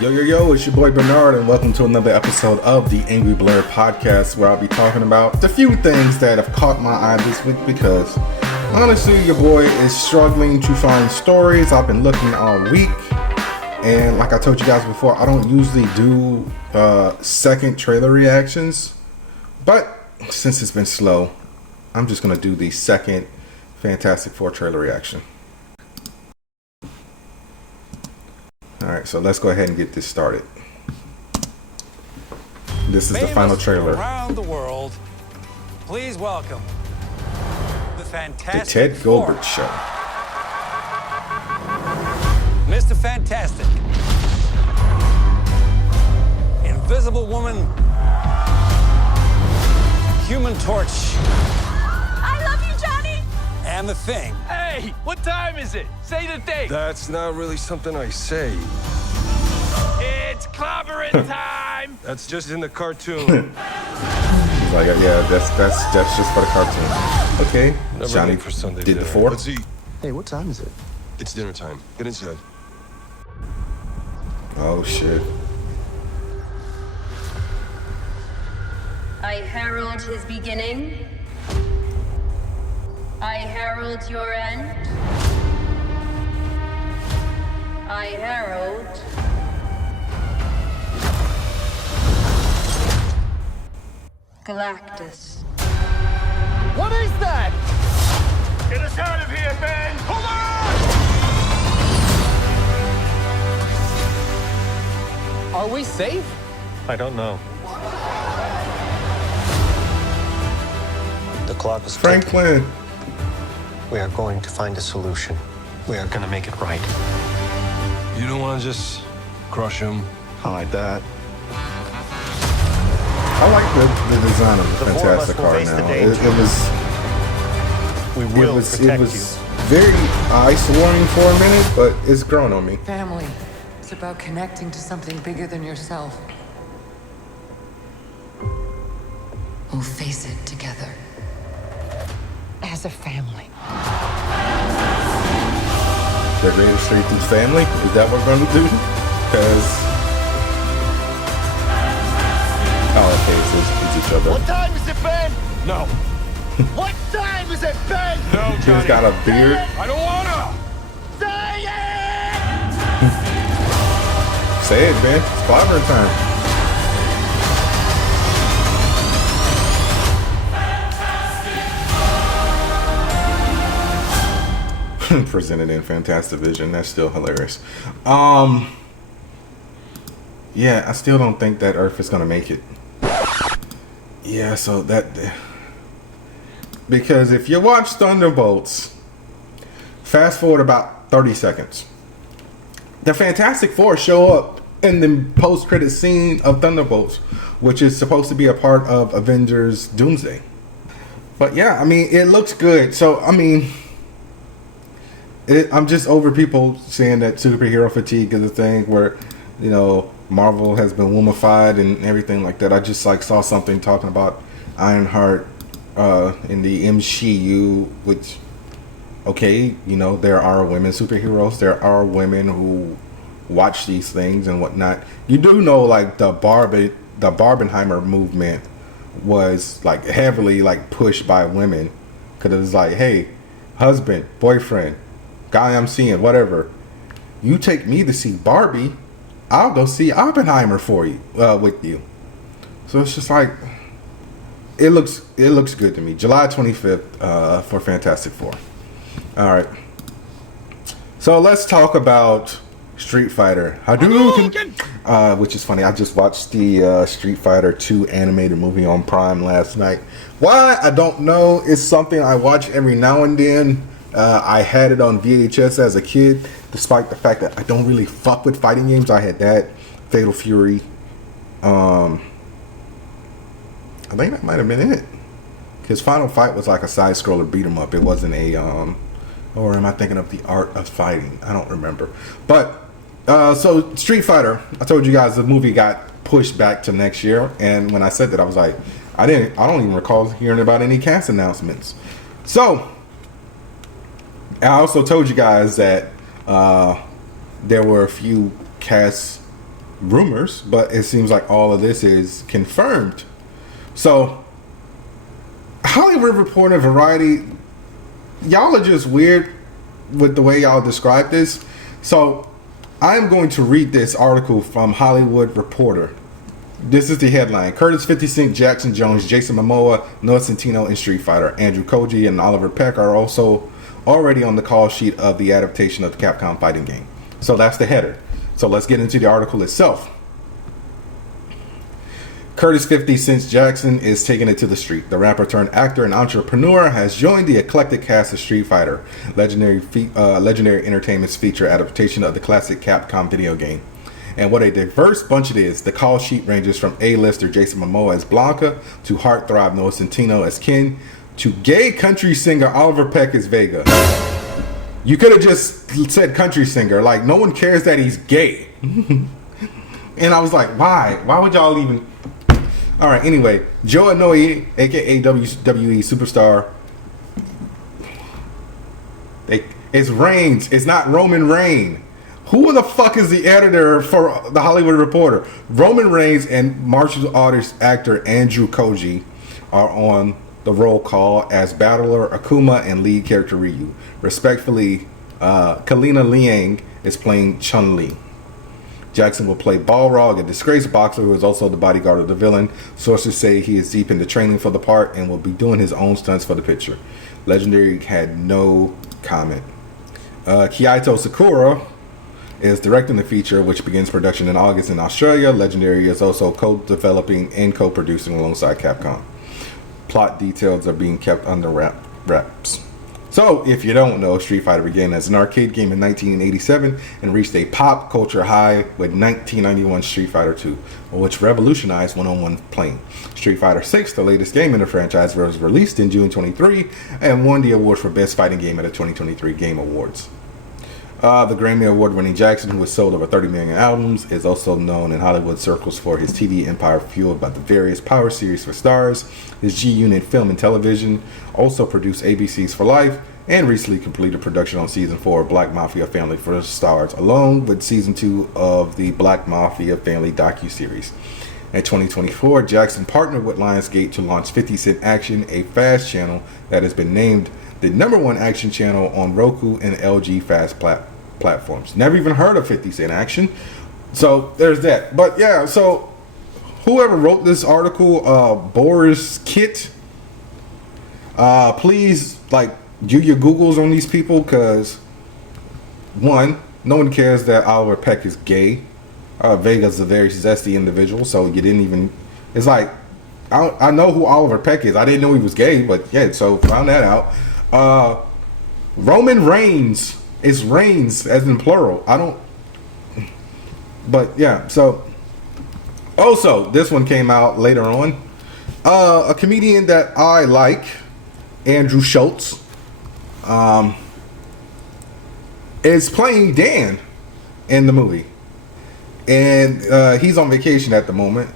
Yo, it's your boy Bernard, and welcome to another episode of the Angry Blerd podcast, where I'll be talking about the few things that have caught my eye this week, because honestly, your boy is struggling to find stories. I've been looking all week, and like I told you guys before, I don't usually do second trailer reactions, but since it's been slow, I'm just going to do the second Fantastic Four trailer reaction. Alright, so let's go ahead and get this started. This is the final trailer. Around the world, please welcome the Fantastic The Ted Four. Gilbert Show. Mr. Fantastic, Invisible Woman, Human Torch, I love you, Johnny! and The Thing. Hey, what time is it? Say the thing. That's not really something I say. It's clobbering time. That's just in the cartoon. He's like, yeah, that's just for the cartoon. Okay, Never Johnny late for Sunday did the dinner. four. Let's eat. Hey, what time is it? It's dinner time. Get inside. Oh shit. I herald his beginning. I herald your end. I herald Galactus. What is that? Get us out of here, Ben. Hold on! Are we safe? I don't know. The clock is ticking. Franklin. We are going to find a solution. We are going to make it right. You don't want to just crush him. I like that. I like the design of the The four of us Fantastic will Car face the now. danger. We It will was protect you. very isolating for a minute, but it's grown on me. Family. It's about connecting to something bigger than yourself. We'll face it together. As a family. They're ready to straight through family. Is that what we're going to do? Because okay, so it's each other. What time is it, Ben? No. What time is it, Ben? No, He's got a beard. I don't wanna. Say it! Say it, man. It's clobbering time. Presented in Fantastic Vision. That's still hilarious. Yeah, I still don't think that Earth is gonna make it. Yeah, so that, because if you watch Thunderbolts, fast forward about 30 seconds, the Fantastic Four show up in the post-credit scene of Thunderbolts, which is supposed to be a part of Avengers Doomsday. But yeah, I mean, it looks good. So I mean, I'm just over people saying that superhero fatigue is a thing where, you know, Marvel has been womanified and everything like that. I just like saw something talking about Ironheart in the MCU, which, okay, you know, there are women superheroes. There are women who watch these things and whatnot. You do know, like, the Barbenheimer movement was like heavily like pushed by women, because it was like, hey, husband, boyfriend, guy I'm seeing, whatever, you take me to see Barbie, I'll go see Oppenheimer for you, with you. So it's just like, it looks good to me. July 25th for Fantastic Four. All right. So let's talk about Street Fighter Hadouken, which is funny. I just watched the Street Fighter 2 animated movie on Prime last night. Why? I don't know. It's something I watch every now and then. I had it on VHS as a kid, despite the fact that I don't really fuck with fighting games. I had that, Fatal Fury. I think that might have been it. His Final Fight was like a side-scroller beat-em-up. It wasn't a, or am I thinking of The Art of Fighting? I don't remember. But, so Street Fighter, I told you guys the movie got pushed back to next year. And when I said that, I was like, I don't even recall hearing about any cast announcements. So, I also told you guys that there were a few cast rumors, but it seems like all of this is confirmed. So, Hollywood Reporter, Variety, y'all are just weird with the way y'all describe this. So, I'm going to read this article from Hollywood Reporter. This is the headline. Curtis 50 Cent, Jackson Jones, Jason Momoa, Noah Centineo in Street Fighter. Andrew Koji and Oliver Peck are also already on the call sheet of the adaptation of the Capcom fighting game. So that's the header. So let's get into the article itself. Curtis 50 Cent Jackson is taking it to the street. The rapper turned actor and entrepreneur has joined the eclectic cast of Street Fighter, legendary entertainment's feature adaptation of the classic Capcom video game. And what a diverse bunch it is. The call sheet ranges from A-lister Jason Momoa as Blanca, to heartthrob Noah Centineo as Ken, to gay country singer Oliver Peck as Vega. You could have just said country singer. Like, no one cares that he's gay. And I was like, why? Why would y'all even... All right, anyway, Joe Inoue, aka WWE superstar. It's Reigns. It's not Roman Reigns. Who the fuck is the editor for the Hollywood Reporter? Roman Reigns and martial artist actor Andrew Koji are on the roll call as battler Akuma and lead character Ryu. Respectfully, Kalina Liang is playing Chun-Li. Jackson will play Balrog, a disgraced boxer who is also the bodyguard of the villain. Sources say he is deep into training for the part and will be doing his own stunts for the picture. Legendary had no comment. Kyoto Sakura is directing the feature, which begins production in August in Australia. Legendary is also co-developing and co-producing alongside Capcom. Plot details are being kept under wraps. So, if you don't know, Street Fighter began as an arcade game in 1987 and reached a pop culture high with 1991 Street Fighter 2, which revolutionized one-on-one playing. Street Fighter 6, the latest game in the franchise, was released in June 23 and won the award for Best Fighting Game at the 2023 Game Awards. The Grammy Award-winning Jackson, who has sold over 30 million albums, is also known in Hollywood circles for his TV empire fueled by the various Power series for Stars, his G-Unit film and television, also produced ABC's For Life, and recently completed production on Season 4 of Black Mafia Family for Stars, along with Season 2 of the Black Mafia Family docuseries. In 2024, Jackson partnered with Lionsgate to launch 50 Cent Action, a fast channel that has been named the #1 action channel on Roku and LG Fast platforms. Never even heard of 50 Cent Action. So there's that. But yeah, so whoever wrote this article, Boris Kit, please do your Googles on these people, because one, no one cares that Oliver Peck is gay. Vega's a very zesty individual, so you didn't even... It's like, I know who Oliver Peck is. I didn't know he was gay, but yeah, so found that out. Roman Reigns is Reigns as in plural. I don't... But yeah, so... Also, this one came out later on. A comedian that I like, Andrew Schultz, is playing Dan in the movie. And he's on vacation at the moment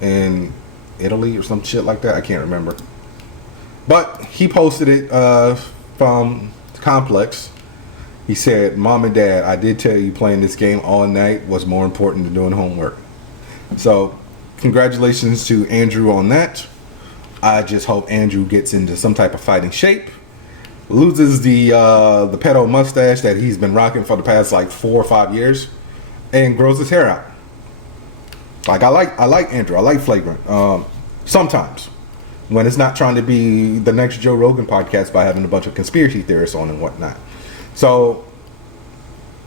in Italy or some shit like that. I can't remember. But he posted it from Complex. He said, "Mom and Dad, I did tell you playing this game all night was more important than doing homework." So, congratulations to Andrew on that. I just hope Andrew gets into some type of fighting shape, loses the pedo mustache that he's been rocking for the past 4 or 5 years, and grows his hair out. I like Andrew. I like Flagrant. Sometimes, when it's not trying to be the next Joe Rogan podcast by having a bunch of conspiracy theorists on and whatnot. So,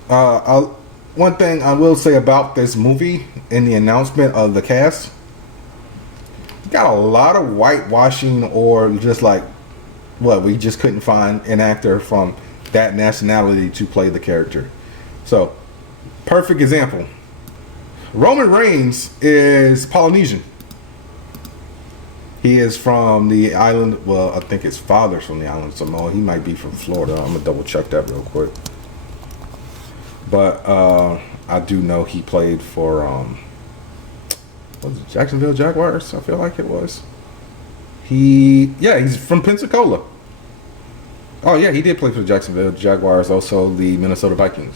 one thing I will say about this movie in the announcement of the cast, got a lot of whitewashing, or just we just couldn't find an actor from that nationality to play the character. So, perfect example. Roman Reigns is Polynesian. He is from the island, well, I think his father's from the island of Samoa. He might be from Florida. I'm going to double check that real quick. But I do know he played for, was it Jacksonville Jaguars? I feel like it was. He's from Pensacola. Oh, yeah, he did play for the Jacksonville Jaguars, also the Minnesota Vikings.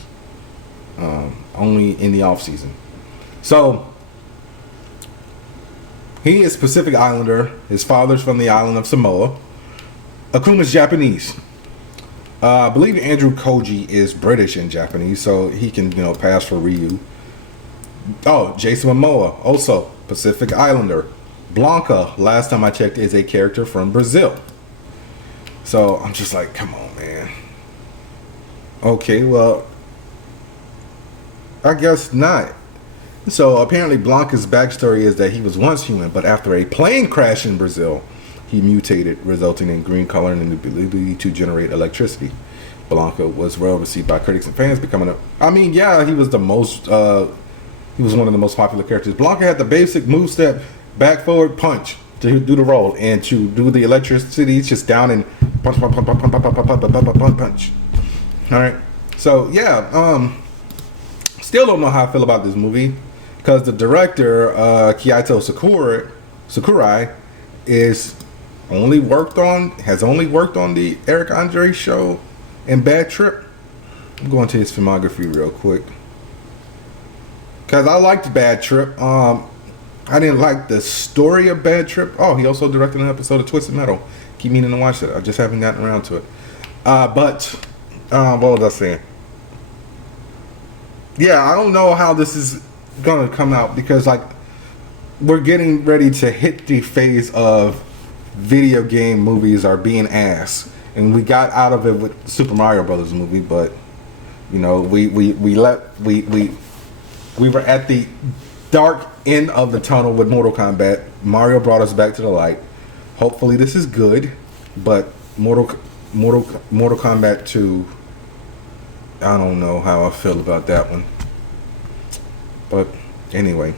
Only in the off season. So he is Pacific Islander. His father's from the island of Samoa. Akuma's Japanese. I believe Andrew Koji is British and Japanese, so he can, pass for Ryu. Oh, Jason Momoa, also Pacific Islander. Blanca, last time I checked, is a character from Brazil. So I'm just like, come on, man. Okay, well, I guess not. So apparently Blanca's backstory is that he was once human, but after a plane crash in Brazil, he mutated, resulting in green color and the ability to generate electricity. Blanca was well received by critics and fans, becoming he was the most, he was one of the most popular characters. Blanca had the basic moveset, back, forward, punch to do the roll, and to do the electricity, it's just down and punch, punch, punch, punch, punch, punch, punch, punch, punch, punch, punch. All right, so yeah, still don't know how I feel about this movie because the director, Kiito Sakurai, has only worked on the Eric Andre show and Bad Trip. I'm going to his filmography real quick because I liked Bad Trip. I didn't like the story of Bad Trip. Oh, he also directed an episode of Twisted Metal. Keep meaning to watch it. I just haven't gotten around to it. But what was I saying? Yeah, I don't know how this is gonna come out because we're getting ready to hit the phase of video game movies are being ass, and we got out of it with Super Mario Brothers movie, but we were at the dark end of the tunnel with Mortal Kombat. Mario brought us back to the light. Hopefully this is good, but Mortal Kombat 2, I don't know how I feel about that one. But anyway,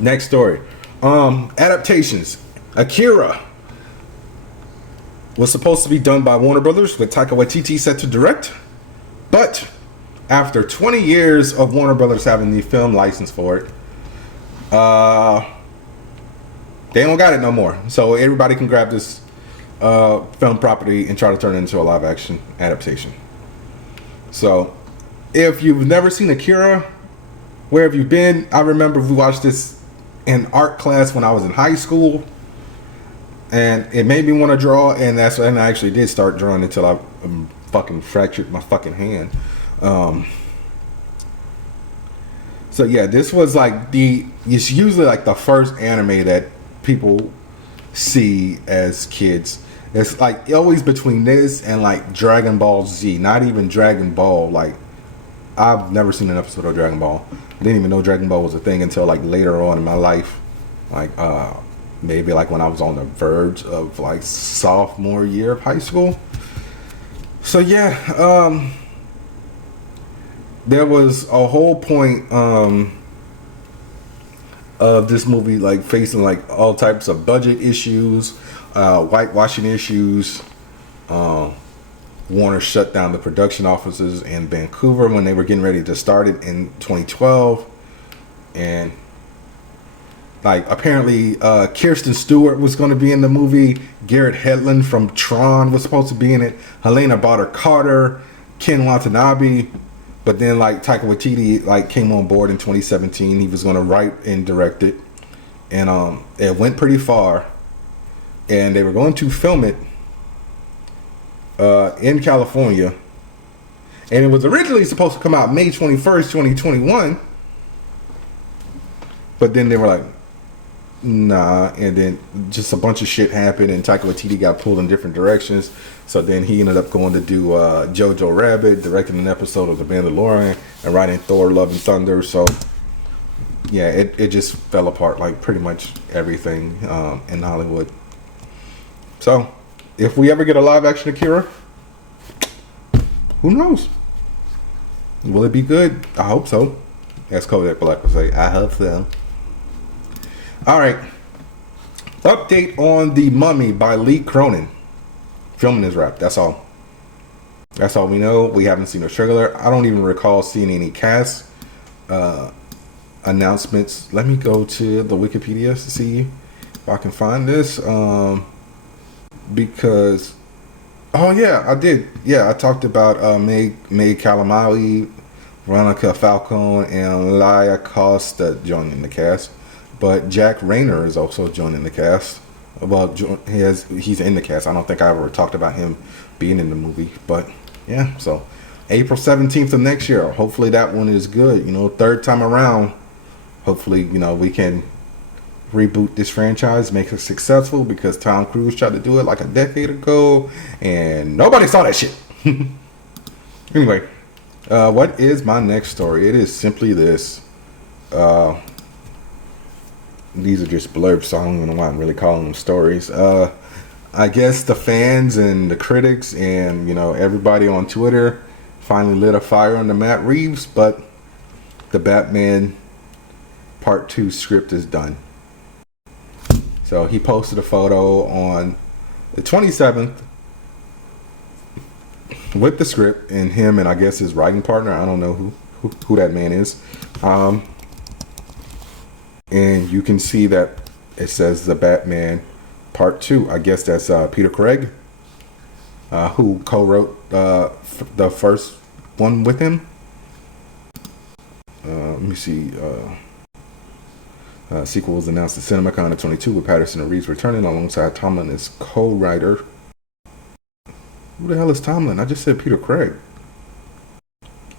next story. Adaptations. Akira was supposed to be done by Warner Brothers with Taika Waititi set to direct, but after 20 years of Warner Brothers having the film license for it, they don't got it no more. So everybody can grab this film property and try to turn it into a live action adaptation. So if you've never seen Akira, where have you been? I remember we watched this in art class when I was in high school, and it made me want to draw, and that's when I actually did start drawing until I fucking fractured my fucking hand. So yeah, this was it's usually the first anime that people see as kids. It's always between this and Dragon Ball Z, not even Dragon Ball. I've never seen an episode of Dragon Ball. I didn't even know Dragon Ball was a thing until later on in my life. Maybe when I was on the verge of sophomore year of high school. So yeah, there was a whole point of this movie facing all types of budget issues, whitewashing issues. Warner shut down the production offices in Vancouver when they were getting ready to start it in 2012, and apparently Kirsten Stewart was going to be in the movie. Garrett Hedlund from Tron was supposed to be in it. Helena Bonham Carter, Ken Watanabe. But then Taika Waititi came on board in 2017. He was going to write and direct it, and it went pretty far, and they were going to film it in California, and it was originally supposed to come out May 21st, 2021, but then they were like, nah, and then just a bunch of shit happened, and Taika Waititi got pulled in different directions. So then he ended up going to do Jojo Rabbit, directing an episode of The Mandalorian, and writing Thor: Love and Thunder. So yeah, it just fell apart pretty much everything in Hollywood. So if we ever get a live action Akira, who knows? Will it be good? I hope so. As Kodak Black would say, I hope so. Alright. Update on The Mummy by Lee Cronin. Filming is wrapped. That's all. That's all we know. We haven't seen a trailer. I don't even recall seeing any cast announcements. Let me go to the Wikipedia to see if I can find this. Because oh yeah, I did. Yeah, I talked about May Calamari Veronica Falcone and Laia Costa joining the cast, but Jack Rayner is also joining the cast. Well, he's in the cast. I don't think I ever talked about him being in the movie, but yeah. So April 17th of next year. Hopefully that one is good. You know, third time around. Hopefully, you know, we can reboot this franchise, make it successful, because Tom Cruise tried to do it like a decade ago and nobody saw that shit. Anyway, what is my next story? It is simply this. These are just blurbs, so I don't even know why I'm really calling them stories. I guess the fans and the critics and, you know, everybody on Twitter finally lit a fire under Matt Reeves, but the Batman Part 2 script is done. So he posted a photo on the 27th with the script and him and I guess his writing partner. I don't know who that man is. And you can see that it says the Batman Part 2. I guess that's Peter Craig, who co-wrote the first one with him. Let me see. Sequel was announced at CinemaCon 22 with Patterson and Reeves returning alongside Tomlin as co-writer. Who the hell is Tomlin? I just said Peter Craig.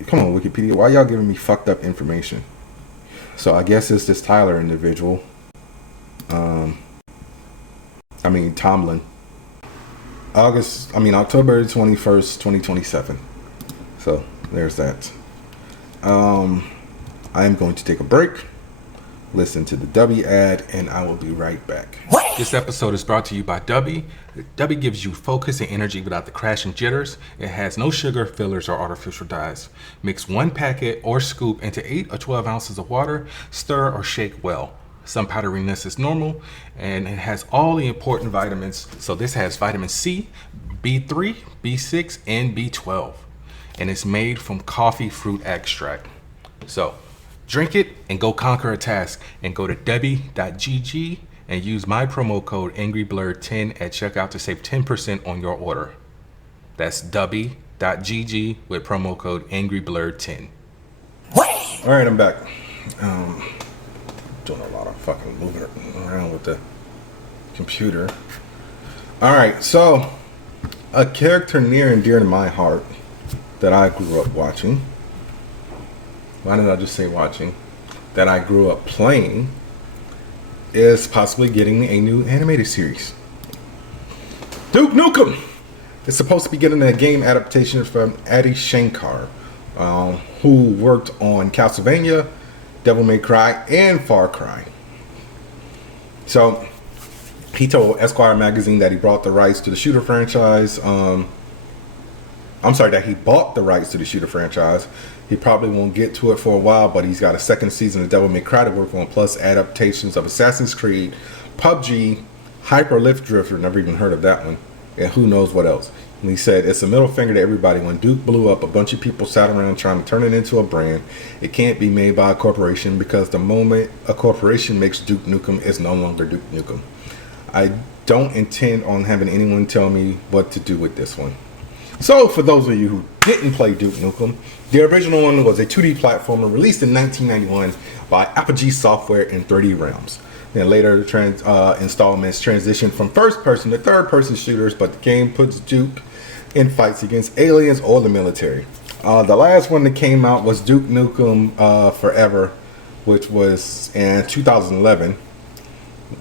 Come on, Wikipedia. Why y'all giving me fucked up information? So I guess it's this Tyler individual. Tomlin. October 21st, 2027. So there's that. I am going to take a break, listen to the Dubby ad, and I will be right back. This episode is brought to you by Dubby. Dubby gives you focus and energy without the crash and jitters. It has no sugar, fillers, or artificial dyes. Mix 1 packet or scoop into 8 or 12 ounces of water. Stir or shake well. Some powderiness is normal, and it has all the important vitamins. So this has vitamin C, B3, B6, and B12. And it's made from coffee fruit extract. So drink it and go conquer a task, and go to Debbie.gg and use my promo code AngryBlerd10 at checkout to save 10% on your order. That's Debbie.gg with promo code AngryBlerd10. All right, I'm back. Doing a lot of fucking moving around with the computer. All right, so a character near and dear to my heart that I grew up watching. Why did I just say watching? That I grew up playing is possibly getting a new animated series. Duke Nukem is supposed to be getting a game adaptation from Adi Shankar, who worked on Castlevania, Devil May Cry, and Far Cry. So he told Esquire magazine that he brought the rights to the shooter franchise. That he bought the rights to the shooter franchise. He probably won't get to it for a while, but he's got a second season of Devil May Cry to work on, plus adaptations of Assassin's Creed, PUBG, Hyper Lift Drifter, never even heard of that one, and who knows what else. And he said, it's a middle finger to everybody. When Duke blew up, a bunch of people sat around trying to turn it into a brand. It can't be made by a corporation, because the moment a corporation makes Duke Nukem, it's no longer Duke Nukem. I don't intend on having anyone tell me what to do with this one. So, for those of you who didn't play Duke Nukem, the original one was a 2D platformer released in 1991 by Apogee Software in 3D Realms. Then later, the installments transitioned from first-person to third-person shooters, but the game puts Duke in fights against aliens or the military. The last one that came out was Duke Nukem Forever, which was in 2011,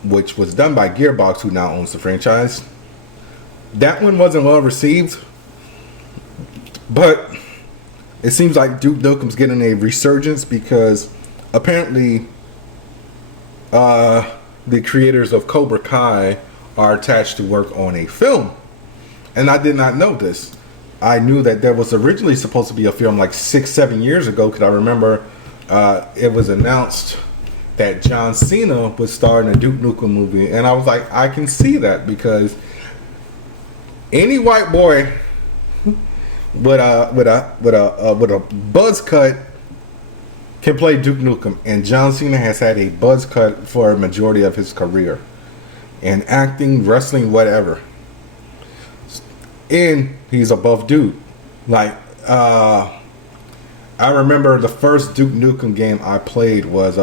which was done by Gearbox, who now owns the franchise. That one wasn't well received, but it seems like Duke Nukem's getting a resurgence, because apparently the creators of Cobra Kai are attached to work on a film. And I did not know this. I knew that there was originally supposed to be a film like 6-7 years ago, because I remember it was announced that John Cena was starring in a Duke Nukem movie, and I was like, I can see that, because any white boy with a buzz cut can play Duke Nukem, and John Cena has had a buzz cut for a majority of his career, and acting, wrestling, whatever. And he's a buff dude. Like, I I remember the first Duke Nukem game I played was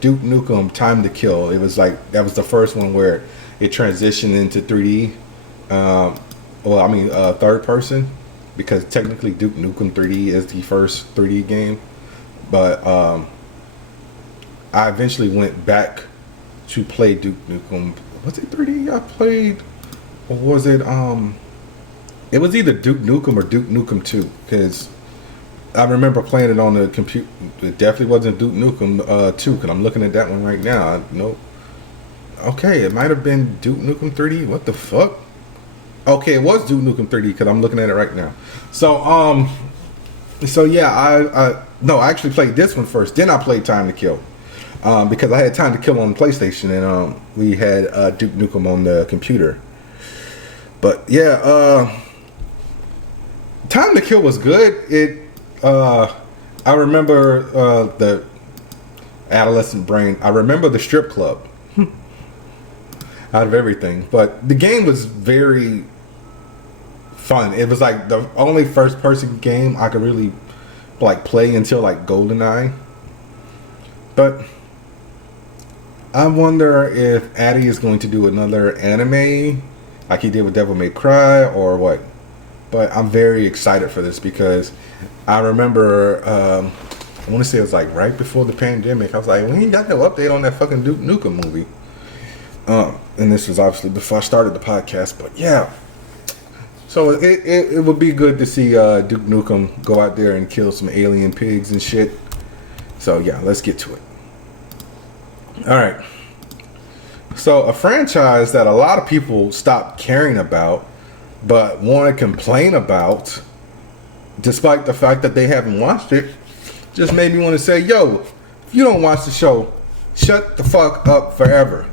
Duke Nukem Time to Kill. It was like that was the first one where it transitioned into 3D. Third person, because technically Duke Nukem 3D is the first 3D game. But I eventually went back to play Duke Nukem. Was it 3D I played? Or was it it was either Duke Nukem or Duke Nukem 2, because I remember playing it on the computer. It definitely wasn't Duke Nukem 2, because I'm looking at that one right now. Nope. Okay, it might have been Duke Nukem 3D. What the fuck? Okay, it was Duke Nukem 3D, because I'm looking at it right now. So yeah, I actually played this one first. Then I played Time to Kill, because I had Time to Kill on the PlayStation, and we had Duke Nukem on the computer. But yeah, Time to Kill was good. I remember the adolescent brain. I remember the strip club out of everything, but the game was very fun. It was like the only first person game I could really like play until like GoldenEye. But I wonder if Addy is going to do another anime like he did with Devil May Cry or what. But I'm very excited for this because I remember I want to say it was like right before the pandemic. I was like, we ain't got no update on that fucking Duke Nukem movie. And this was obviously before I started the podcast, but yeah. So it would be good to see Duke Nukem go out there and kill some alien pigs and shit. So yeah, let's get to it. Alright. So a franchise that a lot of people stopped caring about, but want to complain about, despite the fact that they haven't watched it, just made me want to say, yo, if you don't watch the show, shut the fuck up forever.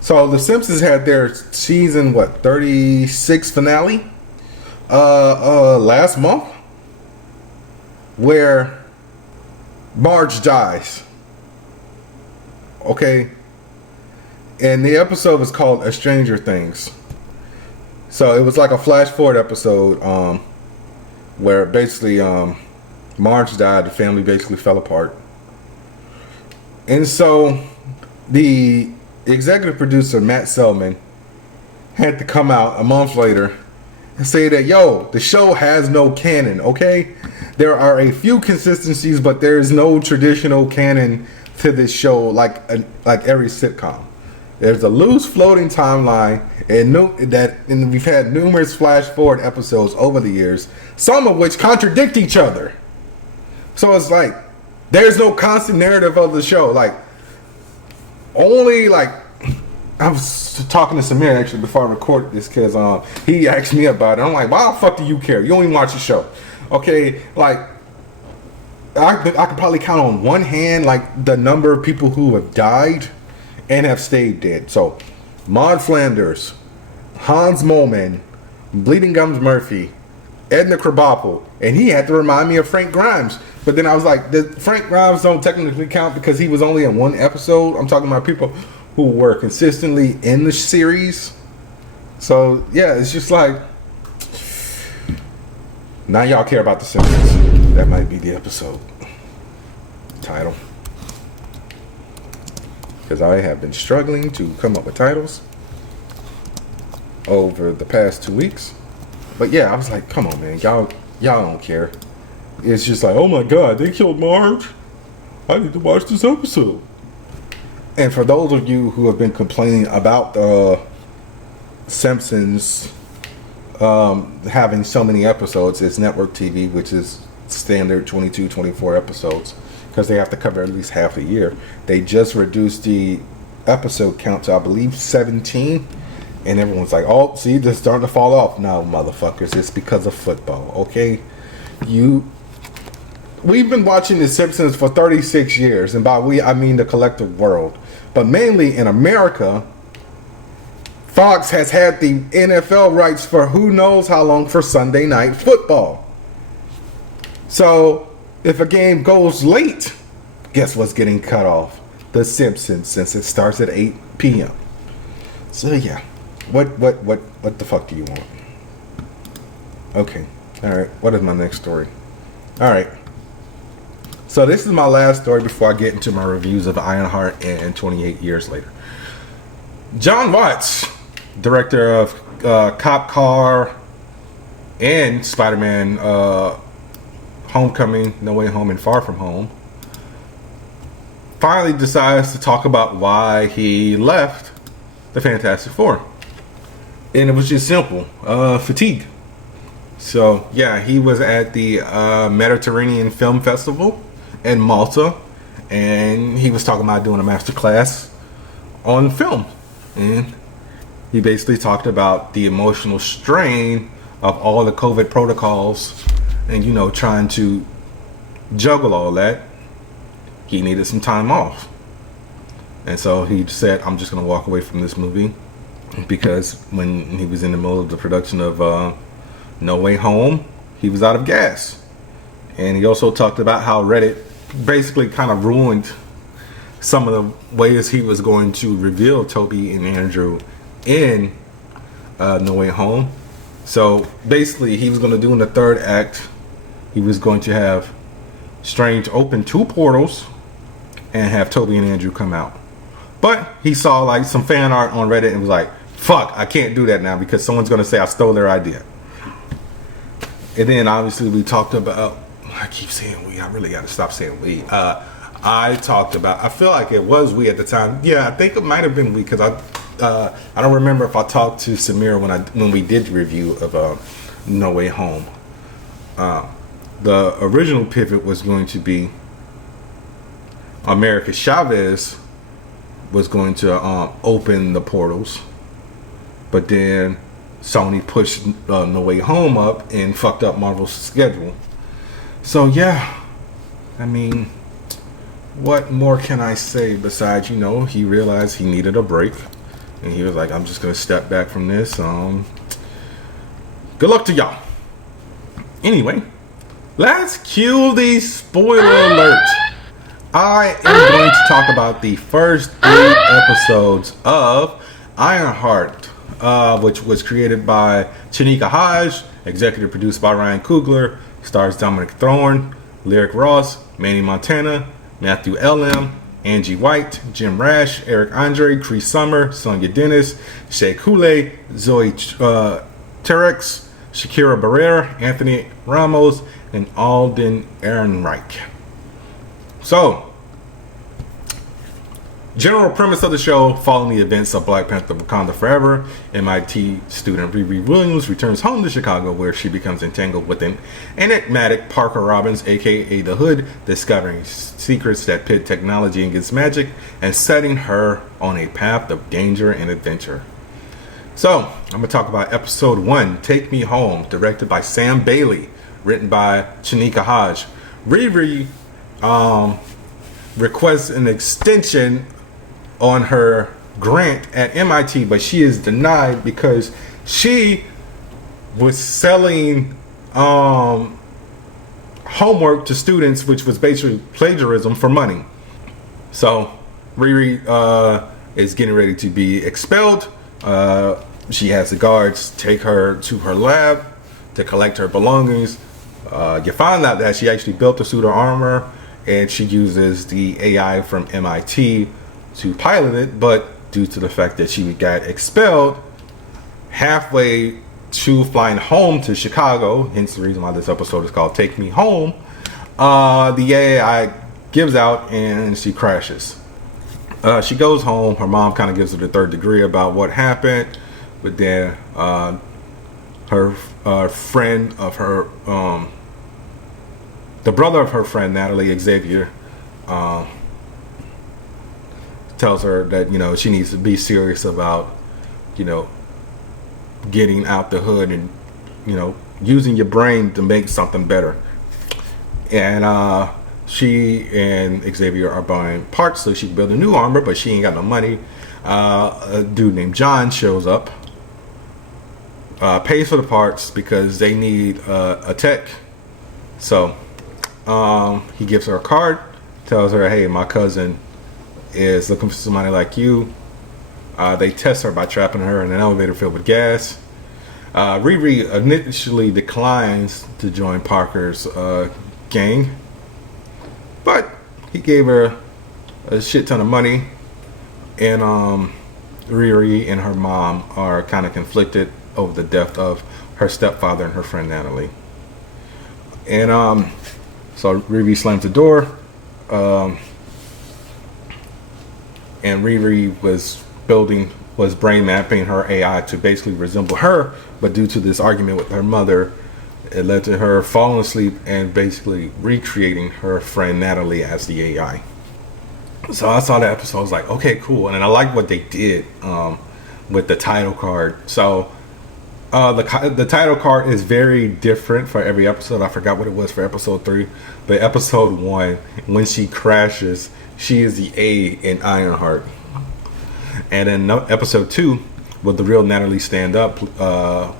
So the Simpsons had their season 36 finale last month, where Marge dies. Okay, and the episode was called "A Stranger Things." So it was like a flash forward episode, where basically Marge died. The family basically fell apart, and so the executive producer Matt Selman had to come out a month later and say that, yo, the show has no canon, okay? There are a few consistencies, but there is no traditional canon to this show like every sitcom. There's a loose floating timeline, and we've had numerous flash forward episodes over the years, some of which contradict each other. So it's like there's no constant narrative of the show. Like, only like, I was talking to Samir actually before I recorded this, because he asked me about it. I'm like, why the fuck do you care? You don't even watch the show. Okay, like I could probably count on one hand like the number of people who have died and have stayed dead. So Maud Flanders, Hans Moleman, Bleeding Gums Murphy, Edna Krabappel, and he had to remind me of Frank Grimes. But then I was like, Frank Grimes don't technically count because he was only in one episode. I'm talking about people who were consistently in the series. So yeah, it's just like, now y'all care about the Simpsons. That might be the episode title, because I have been struggling to come up with titles over the past 2 weeks. But yeah, I was like, come on, man, y'all don't care. It's just like, oh my god, they killed Marge. I need to watch this episode. And for those of you who have been complaining about the Simpsons having so many episodes, it's network TV, which is standard 22, 24 episodes, because they have to cover at least half a year. They just reduced the episode count to, I believe, 17. And everyone's like, oh, see, this is starting to fall off. No, motherfuckers, it's because of football, okay? We've been watching The Simpsons for 36 years, and by we, I mean the collective world. But mainly in America, Fox has had the NFL rights for who knows how long for Sunday Night Football. So, if a game goes late, guess what's getting cut off? The Simpsons, since it starts at 8 p.m. So yeah, what the fuck do you want? Okay, all right. What is my next story? All right. So this is my last story before I get into my reviews of Ironheart and 28 Years Later. Jon Watts, director of Cop Car and Spider-Man Homecoming, No Way Home, and Far From Home, finally decides to talk about why he left the Fantastic Four. And it was just simple, fatigue. So yeah, he was at the Mediterranean Film Festival in Malta, and he was talking about doing a master class on film. And he basically talked about the emotional strain of all the COVID protocols and, you know, trying to juggle all that. He needed some time off. And so he said, I'm just going to walk away from this movie, because when he was in the middle of the production of No Way Home, he was out of gas. And he also talked about how Reddit basically kind of ruined some of the ways he was going to reveal Toby and Andrew in No Way Home. So basically, he was going to do in the third act, he was going to have Strange open 2 portals and have Toby and Andrew come out. But he saw like some fan art on Reddit and was like, fuck, I can't do that now because someone's going to say I stole their idea. And then obviously we talked about, I keep saying we, I really got to stop saying we. I talked about, I feel like it was we at the time. Yeah, I think it might have been we, because I don't remember if I talked to Samir when we did the review of No Way Home. The original pivot was going to be America Chavez was going to open the portals, but then Sony pushed No Way Home up and fucked up Marvel's schedule. So yeah, I mean, what more can I say besides, you know, he realized he needed a break and he was like, I'm just gonna step back from this. Good luck to y'all. Anyway, let's cue the spoiler alert. I am going to talk about the first 3 episodes of Ironheart, which was created by Chinika Hodge, executive produced by Ryan Coogler, stars Dominic Thorne, Lyric Ross, Manny Montana, Matthew L.M., Angie White, Jim Rash, Eric Andre, Cree Summer, Sonia Dennis, Shea Coulee, Zoe Terex, Shakira Barrera, Anthony Ramos, and Alden Ehrenreich. So, general premise of the show: following the events of Black Panther Wakanda Forever, MIT student Riri Williams returns home to Chicago, where she becomes entangled with an enigmatic Parker Robbins, aka the Hood, discovering secrets that pit technology against magic and setting her on a path of danger and adventure. So, I'm going to talk about episode 1, Take Me Home, directed by Sam Bailey, written by Chinika Hodge. Riri requests an extension on her grant at MIT, but she is denied because she was selling homework to students, which was basically plagiarism, for money. So Riri is getting ready to be expelled. She has the guards take her to her lab to collect her belongings. You find out that she actually built a suit of armor, and she uses the AI from MIT to pilot it, but due to the fact that she got expelled halfway to flying home to Chicago, hence the reason why this episode is called Take Me Home, the AI gives out and she crashes. She goes home. Her mom kind of gives her the third degree about what happened, but then her friend of her, the brother of her friend, Natalie Xavier, tells her that, you know, she needs to be serious about, you know, getting out the hood and, you know, using your brain to make something better. And she and Xavier are buying parts so she can build a new armor, but she ain't got no money. A dude named John shows up, pays for the parts because they need a tech. So he gives her a card, tells her, hey, my cousin is looking for somebody like you. They test her by trapping her in an elevator filled with gas. Riri initially declines to join Parker's gang, But he gave her a shit ton of money, and Riri and her mom are kind of conflicted over the death of her stepfather and her friend Natalie. And so Riri slams the door, and Riri was brain mapping her AI to basically resemble her, but due to this argument with her mother, it led to her falling asleep and basically recreating her friend Natalie as the AI. So I saw that episode, I was like, okay, cool. And then I like what they did with the title card. So the title card is very different for every episode. I forgot what it was for episode 3, but episode 1, when she crashes, she is the A in Ironheart. And then episode 2, with the real Natalie Stand Up,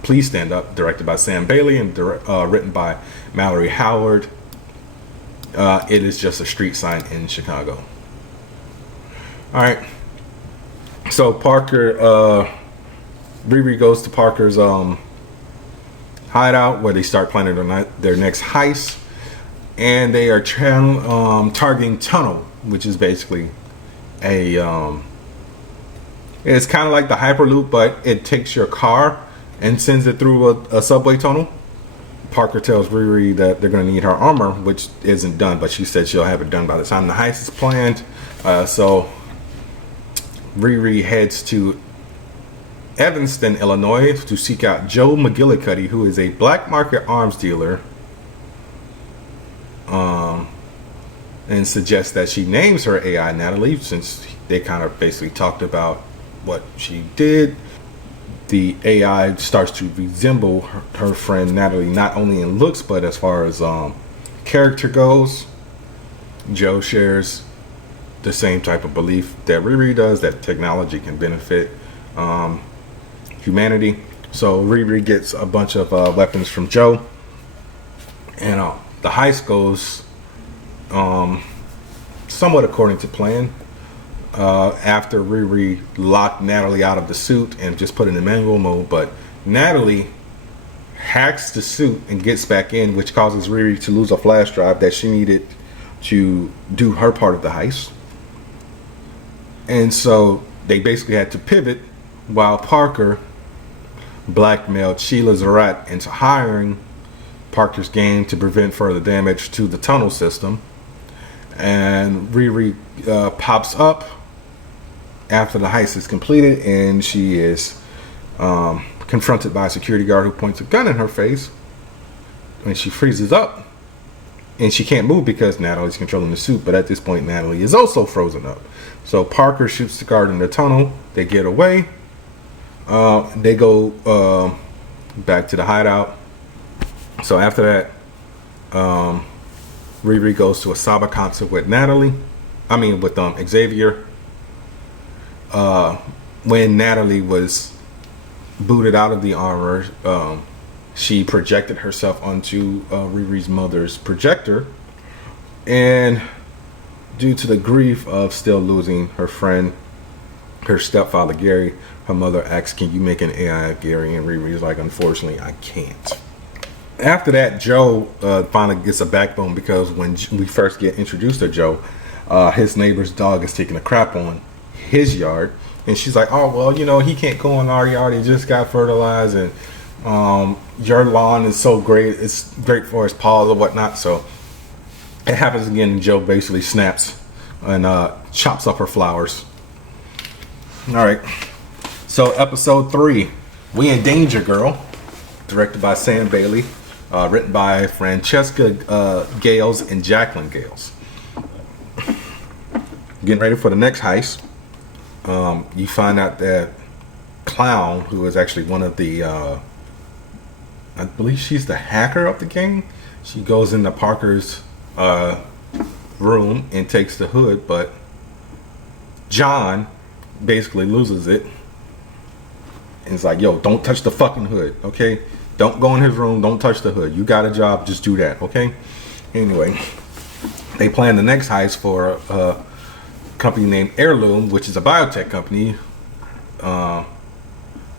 Please Stand Up, directed by Sam Bailey and written by Mallory Howard. It is just a street sign in Chicago. All right. So Parker, Riri goes to Parker's hideout where they start planning their next heist, and they are targeting Tunnel, which is basically a it's kind of like the Hyperloop, but it takes your car and sends it through a subway tunnel. Parker tells Riri that they're going to need her armor, which isn't done, but she said she'll have it done by the time the heist is planned. So Riri heads to Evanston, Illinois to seek out Joe McGillicuddy, who is a black market arms dealer, and suggests that she names her AI Natalie, since they kind of basically talked about what she did. The AI starts to resemble her friend Natalie, not only in looks but as far as character goes. Joe shares the same type of belief that Riri does, that technology can benefit humanity. So Riri gets a bunch of weapons from Joe, and the heist goes somewhat according to plan. After Riri locked Natalie out of the suit and just put it in manual mode, but Natalie hacks the suit and gets back in, which causes Riri to lose a flash drive that she needed to do her part of the heist. And so they basically had to pivot, while Parker blackmailed Sheila Zarat into hiring Parker's gang to prevent further damage to the tunnel system. And Riri pops up after the heist is completed, and she is confronted by a security guard who points a gun in her face, and she freezes up, and she can't move because Natalie's controlling the suit. But at this point, Natalie is also frozen up. So Parker shoots the guard in the tunnel. They get away. They go back to the hideout. So after that, Riri goes to a Saba concert with with Xavier. When Natalie was booted out of the armor, she projected herself onto Riri's mother's projector, and due to the grief of still losing her friend, her stepfather Gary, her mother asks, "Can you make an AI of Gary?" And Riri's like, "Unfortunately, I can't." After that, Joe finally gets a backbone, because when we first get introduced to Joe, his neighbor's dog is taking a crap on his yard, and she's like, "Oh well, he can't go in our yard. He just got fertilized, and your lawn is so great. It's great for his paws or whatnot." So it happens again, and Joe basically snaps and chops up her flowers. All right. So episode 3, We in Danger, Girl, directed by Sam Bailey, written by Francesca Gales and Jacqueline Gales. Getting ready for the next heist. You find out that Clown, who is actually one of the, I believe she's the hacker of the gang. She goes into Parker's room and takes the hood, but John basically loses it. And it's like, "Yo, don't touch the fucking hood, okay? Don't go in his room, don't touch the hood. You got a job, just do that, okay?" Anyway, they plan the next heist for a company named Heirloom, which is a biotech company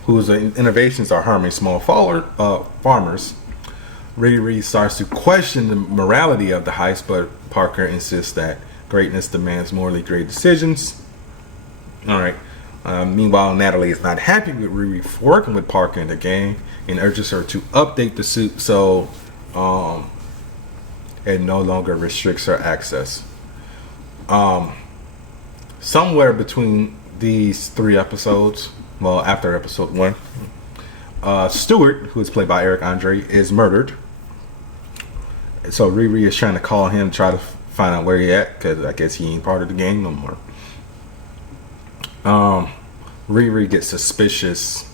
whose innovations are harming small farmers. Riri starts to question the morality of the heist, but Parker insists that greatness demands morally great decisions. All right. Meanwhile, Natalie is not happy with Riri for working with Parker in the game and urges her to update the suit so it no longer restricts her access. Somewhere between these 3 episodes, well, after episode 1, Stuart, who is played by Eric Andre, is murdered. So Riri is trying to call him, try to find out where he at, because I guess he ain't part of the game no more. Riri gets suspicious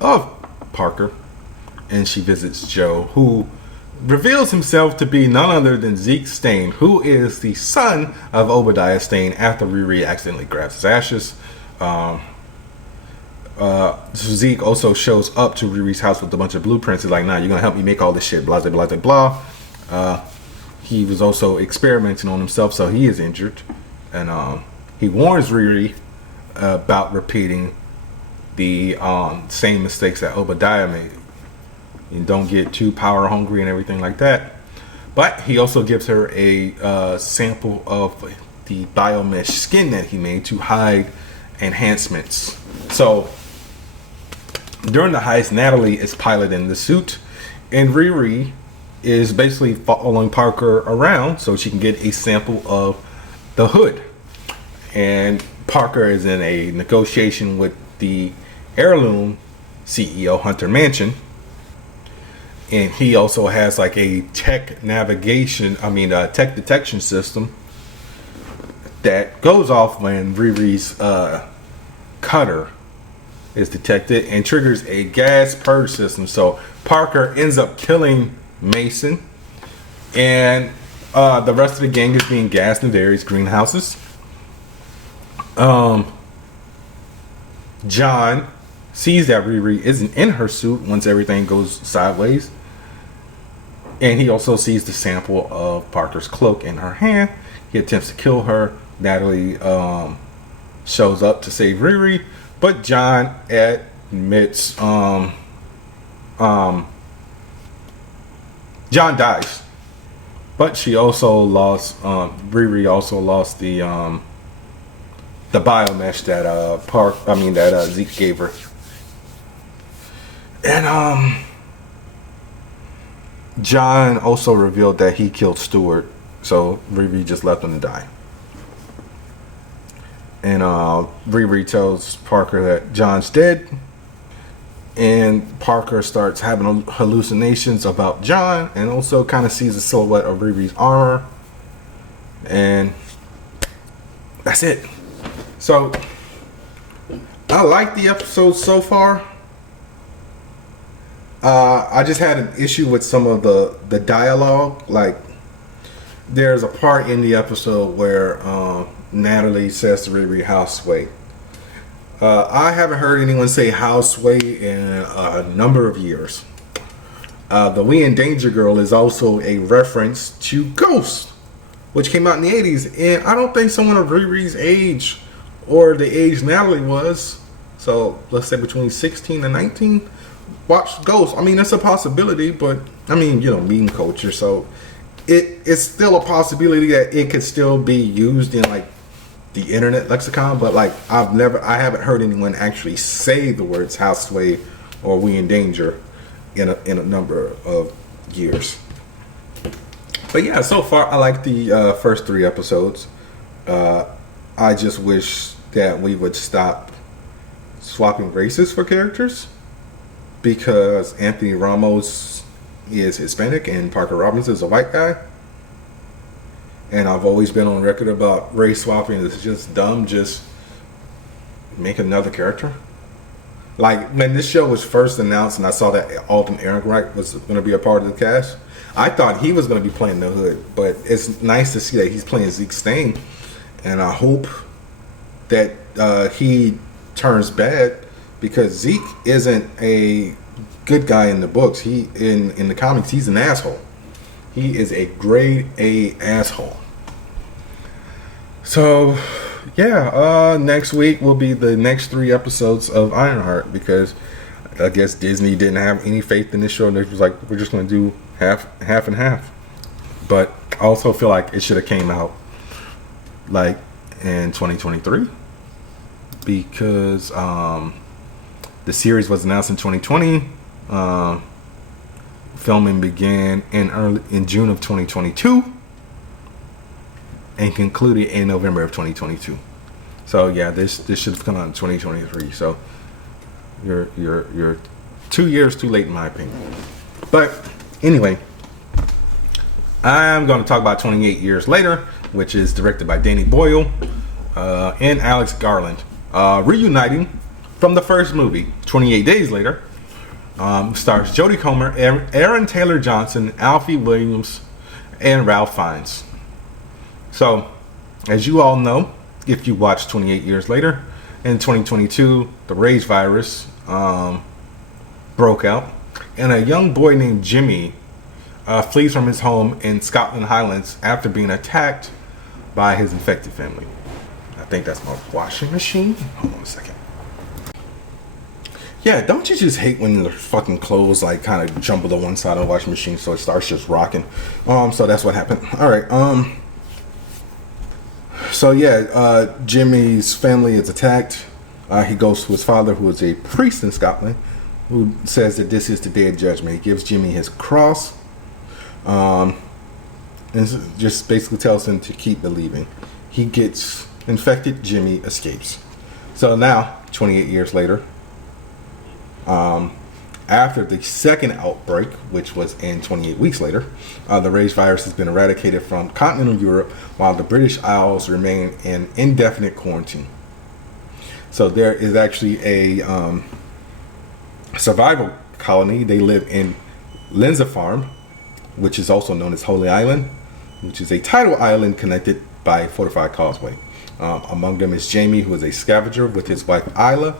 of Parker, and she visits Joe, who reveals himself to be none other than Zeke Stain, who is the son of Obadiah Stane after Riri accidentally grabs his ashes. Zeke also shows up to Riri's house with a bunch of blueprints. He's like, nah, you're gonna help me make all this shit, blah, blah, blah, blah. He was also experimenting on himself, so he is injured. And he warns Riri about repeating the same mistakes that Obadiah made. And don't get too power hungry and everything like that. But he also gives her a sample of the biomesh skin that he made to hide enhancements. So during the heist, Natalie is piloting the suit, and Riri is basically following Parker around so she can get a sample of the hood. And Parker is in a negotiation with the Heirloom CEO, Hunter Manchin. And he also has like a tech detection system that goes off when Riri's cutter is detected and triggers a gas purge system. So Parker ends up killing Mason, and the rest of the gang is being gassed in various greenhouses. John sees that Riri isn't in her suit once everything goes sideways, and he also sees the sample of Parker's cloak in her hand. He attempts to kill her. Natalie shows up to save Riri, but John admits John dies. But she also lost Riri also lost the biomesh that Zeke gave her. And John also revealed that he killed Stuart, so Riri just left him to die. And Riri tells Parker that John's dead, and Parker starts having hallucinations about John, and also kind of sees the silhouette of Riri's armor, and that's it. So I like the episode so far. I just had an issue with some of the dialogue. Like, there's a part in the episode where Natalie says to Riri, "Houseway." I haven't heard anyone say "houseway" in a number of years. The "We in Danger" girl is also a reference to Ghost, which came out in the 80s, and I don't think someone of Riri's age or the age Natalie was, so let's say between 16 and 19, watched Ghost. I mean, that's a possibility, but I mean, meme culture, so it's still a possibility that it could still be used in like the internet lexicon, but like I haven't heard anyone actually say the words "houseway" or "We in Danger" in a number of years. But yeah, so far I like the first 3 episodes. I just wish that we would stop swapping races for characters, because Anthony Ramos is Hispanic and Parker Robinson is a white guy. And I've always been on record about race swapping. It's just dumb. Just make another character. Like, when this show was first announced and I saw that Alden Ehrenreich was going to be a part of the cast, I thought he was going to be playing the Hood. But it's nice to see that he's playing Zeke Stain. And I hope that he turns bad, because Zeke isn't a good guy in the books. He in the comics, he's an asshole. He is a grade A asshole. So yeah, next week will be the next 3 episodes of Ironheart, because I guess Disney didn't have any faith in this show, and they was like, we're just going to do half and half. But I also feel like it should have came out like in 2023 because the series was announced in 2020. Filming began in June of 2022 and concluded in November of 2022. So yeah, this should have come out in 2023. So you're 2 years too late in my opinion. But anyway, I'm going to talk about 28 Years Later, which is directed by Danny Boyle and Alex Garland, reuniting from the first movie, 28 Days Later. Stars Jodie Comer, Aaron Taylor Johnson, Alfie Williams, and Ralph Fiennes. So, as you all know, if you watched 28 Years Later, in 2022, the rage virus broke out, and a young boy named Jimmy flees from his home in Scotland Highlands after being attacked by his infected family. I think that's my washing machine. Hold on a second. Yeah, don't you just hate when the fucking clothes like kind of jumble to one side of the washing machine so it starts just rocking? So that's what happened. All right. So yeah, Jimmy's family is attacked. He goes to his father, who is a priest in Scotland, who says that this is the day of judgment. He gives Jimmy his cross, and just basically tells him to keep believing. He gets infected. Jimmy escapes. So now, 28 years later, after the second outbreak, which was in 28 weeks later, the rage virus has been eradicated from continental Europe, while the British Isles remain in indefinite quarantine. So there is actually a survival colony. They live in Lindsfarne, which is also known as Holy Island, which is a tidal island connected by a fortified causeway. Among them is Jamie, who is a scavenger with his wife Isla,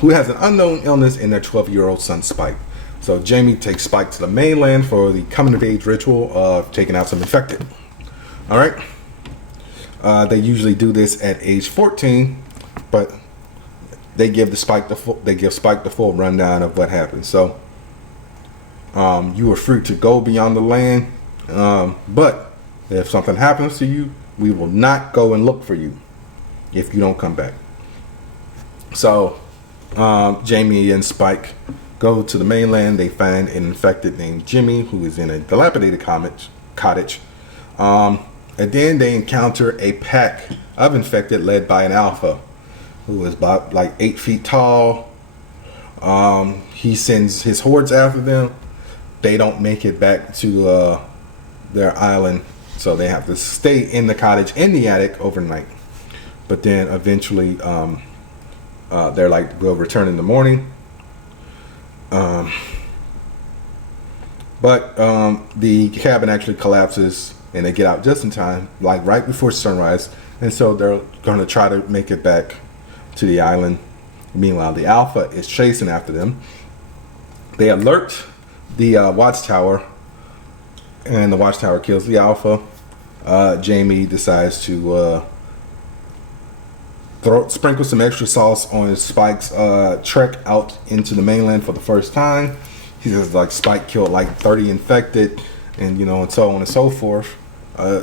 who has an unknown illness, and their 12-year-old son Spike. So Jamie takes Spike to the mainland for the coming-of-age ritual of taking out some infected. All right. They usually do this at age 14, but they give Spike the full rundown of what happened. So you are free to go beyond the land, but if something happens to you, we will not go and look for you if you don't come back. So Jamie and Spike go to the mainland. They find an infected named Jimmy, who is in a dilapidated cottage. And then they encounter a pack of infected led by an alpha, who is about like 8 feet tall. He sends his hordes after them. They don't make it back to their island, so they have to stay in the cottage in the attic overnight. But then eventually they're like, we'll return in the morning. But the cabin actually collapses, and they get out just in time, like right before sunrise. And so they're going to try to make it back to the island. Meanwhile, the Alpha is chasing after them. They alert the watchtower, and the watchtower kills the Alpha. Jamie decides to sprinkle some extra sauce on Spike's trek out into the mainland for the first time. He says like Spike killed like 30 infected, and and so on and so forth.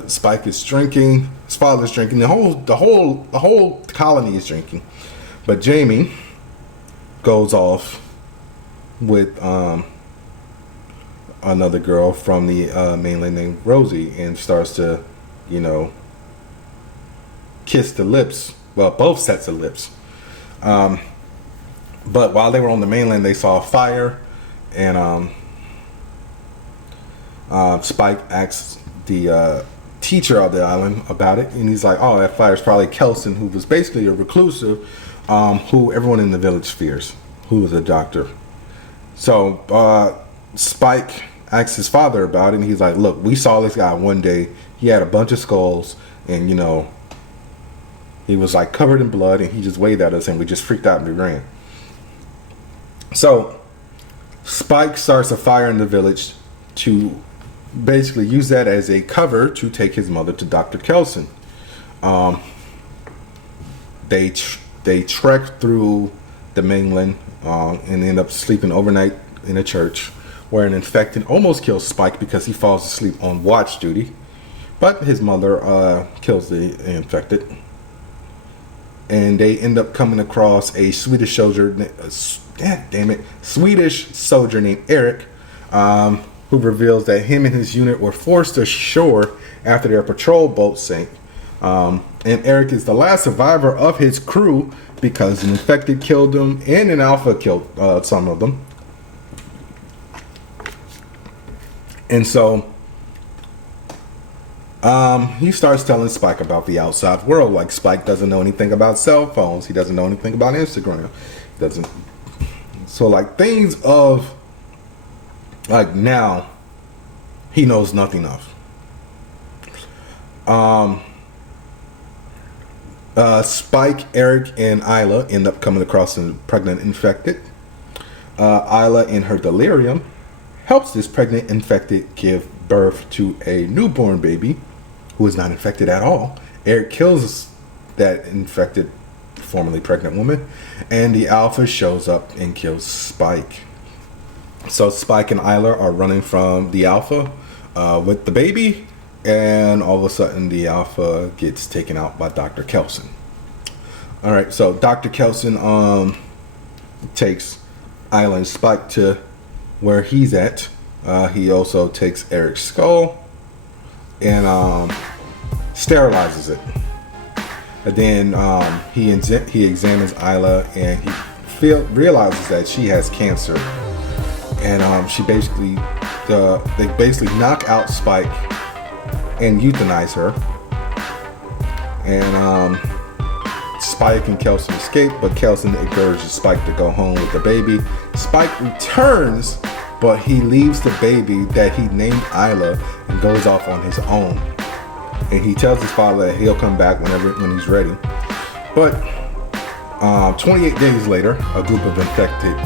Spike is drinking. His father's drinking. The whole colony is drinking. But Jamie goes off with another girl from the mainland named Rosie, and starts to, kiss the lips. Well, both sets of lips. But while they were on the mainland, they saw a fire, and Spike asks the teacher of the island about it, and he's like, "Oh, that fire's probably Kelson, who was basically a reclusive, who everyone in the village fears, who was a doctor." So Spike asks his father about it, and he's like, "Look, we saw this guy one day. He had a bunch of skulls, and he was like covered in blood, and he just waved at us, and we just freaked out and we ran." So Spike starts a fire in the village to basically use that as a cover to take his mother to Dr. Kelson. They trek through the mainland and end up sleeping overnight in a church, where an infected almost kills Spike because he falls asleep on watch duty. But his mother kills the infected. And they end up coming across a Swedish soldier, Swedish soldier named Eric, who reveals that him and his unit were forced ashore after their patrol boat sank. And Eric is the last survivor of his crew because an infected killed him and an alpha killed some of them. And so he starts telling Spike about the outside world. Like, Spike doesn't know anything about cell phones. He doesn't know anything about Instagram. He doesn't. So, like, things of, like, now, he knows nothing of. Spike, Eric, and Isla end up coming across a pregnant infected. Isla, in her delirium, helps this pregnant infected give birth to a newborn baby who is not infected at all. Eric kills that infected, formerly pregnant woman, and the alpha shows up and kills Spike. So Spike and Isla are running from the alpha with the baby, and all of a sudden the alpha gets taken out by Dr. Kelson. Alright, so Dr. Kelson takes Isla and Spike to where he's at. He also takes Eric's skull and sterilizes it. And then he examines Isla, and he realizes that she has cancer. And she basically, they basically knock out Spike and euthanize her. And Spike and Kelson escape, but Kelson encourages Spike to go home with the baby. Spike returns, but he leaves the baby that he named Isla and goes off on his own. And he tells his father that he'll come back when he's ready. But 28 days later, a group of infected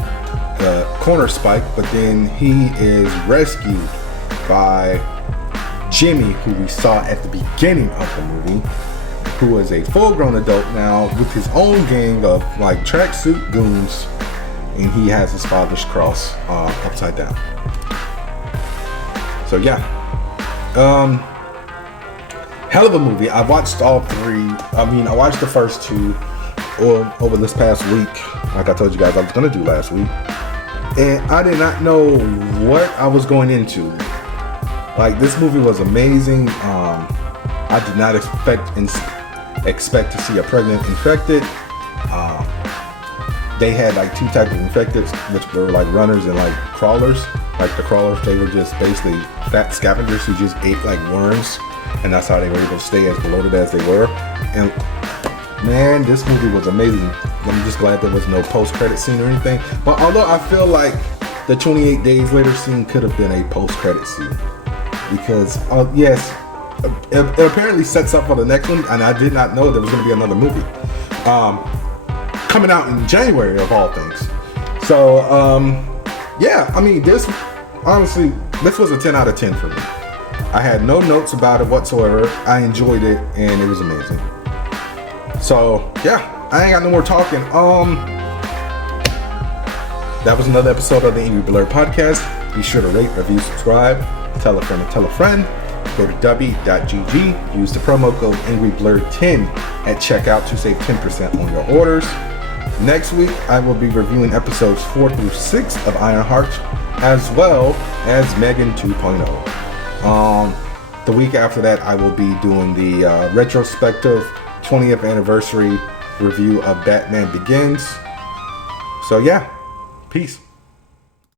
corner Spike, but then he is rescued by Jimmy, who we saw at the beginning of the movie, who is a full-grown adult now with his own gang of like tracksuit goons, and he has his father's cross upside down. So yeah, hell of a movie. I watched all three. I watched the first two over this past week, like I told you guys I was gonna do last week, and I did not know what I was going into. Like, this movie was amazing. I did not expect to see a pregnant infected. They had like two types of infecteds, which were like runners and like crawlers. Like the crawlers, they were just basically fat scavengers who just ate like worms, and that's how they were able to stay as bloated as they were. And man, this movie was amazing. I'm just glad there was no post-credit scene or anything. But although I feel like the 28 days later scene could have been a post-credit scene, because yes, it apparently sets up for the next one, and I did not know there was going to be another movie coming out in January of all things. So yeah, I mean, this was a 10 out of 10 for me. I had no notes about it whatsoever. I enjoyed it, and it was amazing. So yeah, I ain't got no more talking. That was another episode of the Angry Blerd podcast. Be sure to rate, review, subscribe, tell a friend and tell a friend. Go to w.gg, use the promo code AngryBlerd10 at checkout to save 10% on your orders. Next week, I will be reviewing episodes 4 through 6 of Ironheart, as well as Megan 2.0. The week after that, I will be doing the retrospective 20th anniversary review of Batman Begins. So yeah, peace.